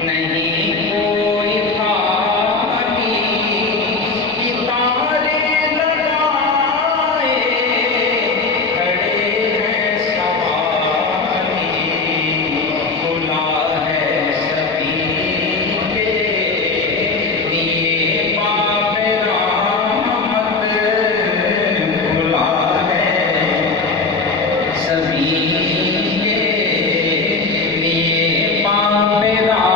نہیں کوئی خالی ستارے لگائے کھڑے ہیں سواری کھلا ہے سبھی کے لیے باب رحمت کھلا ہے سبھی کے لیے باب رحمت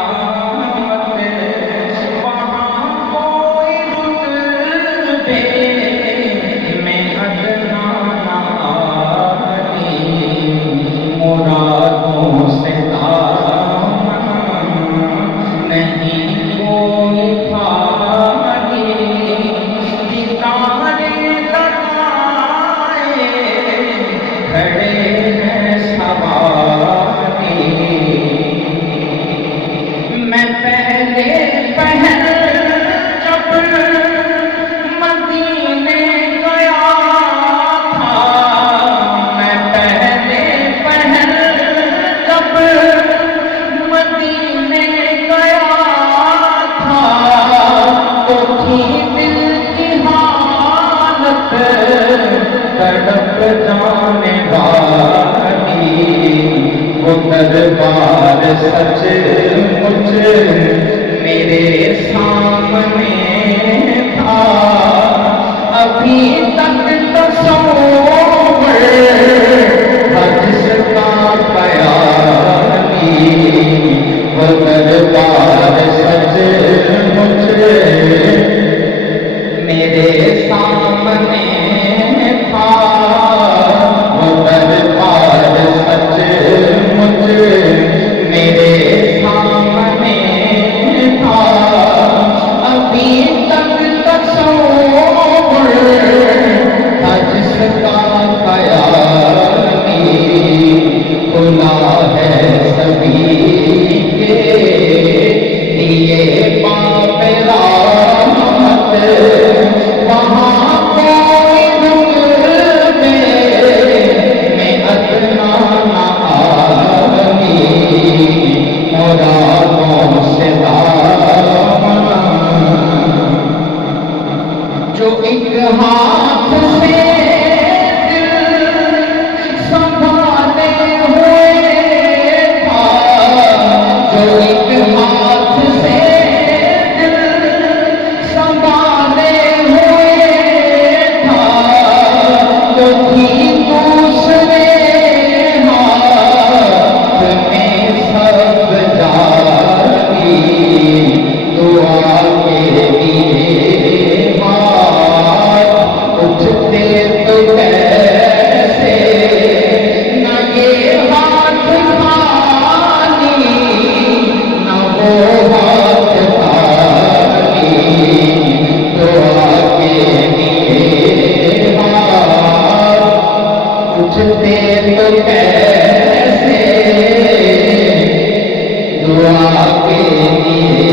وہاں کوئی رتبے میں ادنا نہ آتی مرادوں سے دامن نہیں کوئی خالی ستارے لگائے کھڑے ہیں سواری میں پہلے پہل جب مدینے گیا تھا میں پہلے پہل جب مدینے گیا تھا تو تھی دل کی حالت تڑپ جانے والی وہ دربار سچ مچ میرے سامنے تھا ابھی تک تصور تھا جس کا خیالی وہ دربار سچ مچ میرے سامنے تھا وہ دربار سچ مچ میرے سامنے تھا ابھی تک تصور تھا جس کا خیالی کھلا ہے سبھی کے لیے باب رحمت وہاں کوئی رتبے میں ادنا نہ آتی مرادوں سے دامن جو ایک ہاتھ سے دل سنبھالے ہوئے تھا جو ایک ہاتھ سے دل سنبھالے ہوئے تھا تو تھی دوسرے ہاتھ میں سب جاری دعا کے لیے ہاتھ اٹھتے تو کیسے نہ یہ ہاتھ خالی نہ وہ ہاتھ خالی دعا کے لیے ہاتھ اٹھتے تو کیسے دعا کے لیے